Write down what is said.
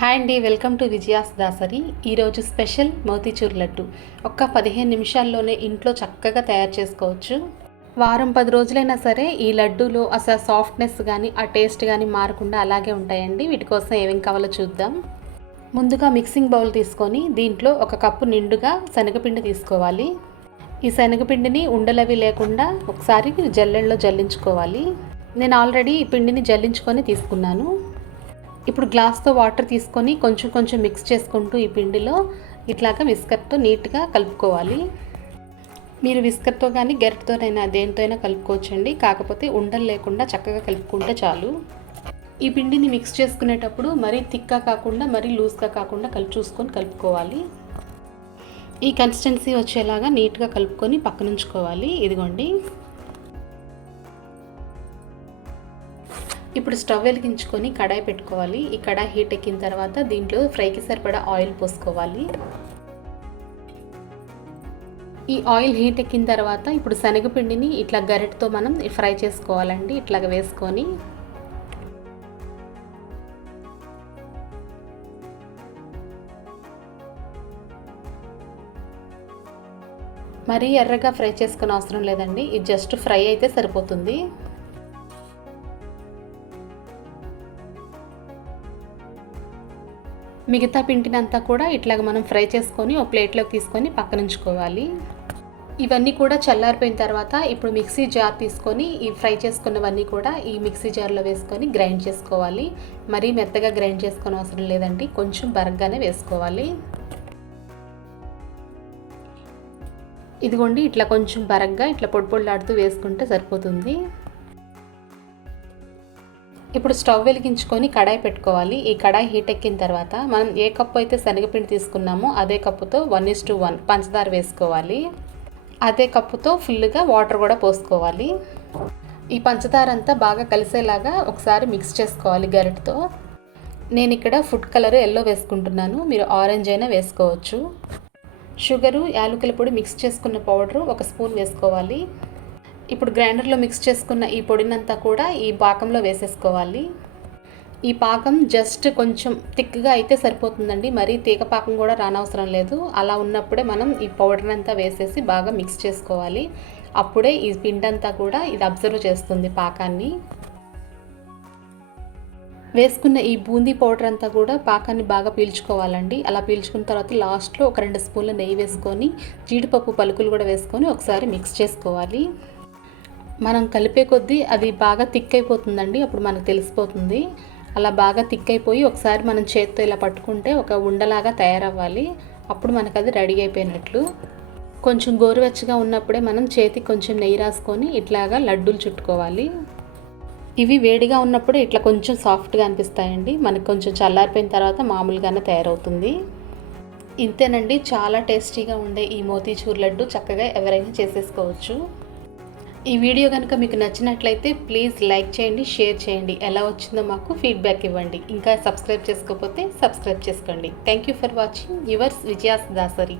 Hi అండి, welcome to Vijaya's Dasari. ఈరోజు special motichoor laddu ఒక్క 15 నిమిషాల్లోనే ఇంట్లో చక్కగా తయారు చేసుకోవచ్చు. వారం 10 రోజులైనా సరే ఈ లడ్డూలో అసలు సాఫ్ట్నెస్ కానీ ఆ టేస్ట్ కానీ మారకుండా అలాగే ఉంటాయండి. వీటి కోసం ఏమేం కావాలో చూద్దాం. ముందుగా మిక్సింగ్ బౌల్ తీసుకొని దీంట్లో 1 కప్పు నిండుగా శనగపిండి తీసుకోవాలి. ఈ శనగపిండిని ఉండలవి లేకుండా ఒకసారి జల్లెడలో జల్లించుకోవాలి. నేను ఆల్రెడీ ఈ పిండిని జల్లించుకొని తీసుకున్నాను. ఇప్పుడు గ్లాస్తో వాటర్ తీసుకొని కొంచెం కొంచెం మిక్స్ చేసుకుంటూ ఈ పిండిలో ఇట్లాగా విస్కర్తో నీట్గా కలుపుకోవాలి. మీరు విస్కర్తో కానీ గరిటతోనైనా దేనితో అయినా కలుపుకోవచ్చండి. కాకపోతే ఉండలు లేకుండా చక్కగా కలుపుకుంటే చాలు. ఈ పిండిని మిక్స్ చేసుకునేటప్పుడు మరీ థిక్గా కాకుండా మరీ లూజ్గా కాకుండా చూసుకొని కలుపుకోవాలి. ఈ కన్సిస్టెన్సీ వచ్చేలాగా నీట్గా కలుపుకొని పక్కనుంచుకోవాలి. ఇదిగోండి. ఇప్పుడు స్టవ్ వెలిగించుకొని కడాయి పెట్టుకోవాలి. ఈ కడాయి హీట్ ఎక్కిన తర్వాత దీంట్లో ఫ్రైకి సరిపడా ఆయిల్ పోసుకోవాలి. ఈ ఆయిల్ హీట్ ఎక్కిన తర్వాత ఇప్పుడు శనగపిండిని ఇట్లా గరిటతో మనం ఫ్రై చేసుకోవాలండి. ఇట్లాగ వేసుకొని మరీ ఎర్రగా ఫ్రై చేసుకునే అవసరం లేదండి. ఇది జస్ట్ ఫ్రై అయితే సరిపోతుంది. మిగతా పిండినంతా కూడా ఇట్లాగ మనం ఫ్రై చేసుకొని ఒక ప్లేట్లోకి తీసుకొని పక్కనుంచుకోవాలి. ఇవన్నీ కూడా చల్లారిపోయిన తర్వాత ఇప్పుడు మిక్సీ జార్ తీసుకొని ఈ ఫ్రై చేసుకున్నవన్నీ కూడా ఈ మిక్సీ జార్లో వేసుకొని గ్రైండ్ చేసుకోవాలి. మరీ మెత్తగా గ్రైండ్ చేసుకునే అవసరం లేదండి, కొంచెం బరగ్గానే వేసుకోవాలి. ఇదిగోండి, ఇట్లా కొంచెం బరగ్గా ఇట్లా పొడి పొడిలాడుతూ వేసుకుంటే సరిపోతుంది. ఇప్పుడు స్టవ్ వెలిగించుకొని కడాయి పెట్టుకోవాలి. ఈ కడాయి హీట్ ఎక్కిన తర్వాత మనం ఏ కప్పు అయితే శనగపిండి తీసుకున్నామో అదే కప్పుతో 1:1 పంచదార వేసుకోవాలి. అదే కప్పుతో ఫుల్గా వాటర్ కూడా పోసుకోవాలి. ఈ పంచదార అంతా బాగా కలిసేలాగా ఒకసారి మిక్స్ చేసుకోవాలి గరిటతో. నేను ఇక్కడ ఫుడ్ కలర్ ఎల్లో వేసుకుంటున్నాను, మీరు ఆరెంజ్ అయినా వేసుకోవచ్చు. షుగరు, యాలకుల పొడి మిక్స్ చేసుకున్న పౌడరు 1 స్పూన్ వేసుకోవాలి. ఇప్పుడు గ్రైండర్లో మిక్స్ చేసుకున్న ఈ పొడినంతా కూడా ఈ పాకంలో వేసేసుకోవాలి. ఈ పాకం జస్ట్ కొంచెం థిక్గా అయితే సరిపోతుందండి, మరీ తీగ పాకం కూడా రానవసరం లేదు. అలా ఉన్నప్పుడే మనం ఈ పౌడర్ అంతా వేసేసి బాగా మిక్స్ చేసుకోవాలి. అప్పుడే ఈ పిండంతా కూడా ఇది అబ్జర్వ్ చేస్తుంది పాకాన్ని. వేసుకున్న ఈ బూందీ పౌడర్ అంతా కూడా పాకాన్ని బాగా పీల్చుకోవాలండి. అలా పీల్చుకున్న తర్వాత లాస్ట్లో ఒక 2 స్పూన్ల నెయ్యి వేసుకొని జీడిపప్పు పలుకులు కూడా వేసుకొని ఒకసారి మిక్స్ చేసుకోవాలి. మనం కలిపే కొద్దీ అది బాగా థిక్ అయిపోతుందండి, అప్పుడు మనకు తెలిసిపోతుంది. అలా బాగా థిక్ అయిపోయి ఒకసారి మనం చేత్తో ఇలా పట్టుకుంటే ఒక ఉండలాగా తయారవ్వాలి. అప్పుడు మనకు అది రెడీ అయిపోయినట్లు. కొంచెం గోరువెచ్చగా ఉన్నప్పుడే మనం చేతికి కొంచెం నెయ్యి రాసుకొని ఇట్లాగా లడ్డూలు చుట్టుకోవాలి. ఇవి వేడిగా ఉన్నప్పుడే ఇట్లా కొంచెం సాఫ్ట్గా అనిపిస్తాయండి. మనకు కొంచెం చల్లారిపోయిన తర్వాత మామూలుగానే తయారవుతుంది. ఇంతేనండి, చాలా టేస్టీగా ఉండే ఈ మోతీచూర్ లడ్డు చక్కగా ఎవరైనా చేసేసుకోవచ్చు. ఈ వీడియో కనుక మీకు నచ్చినట్లయితే ప్లీజ్ లైక్ చేయండి, షేర్ చేయండి. ఎలా వచ్చిందో మాకు ఫీడ్బ్యాక్ ఇవ్వండి. ఇంకా సబ్స్క్రైబ్ చేసుకోకపోతే సబ్స్క్రైబ్ చేసుకోండి. Thank you for watching. Yours Vijaya's Dasari.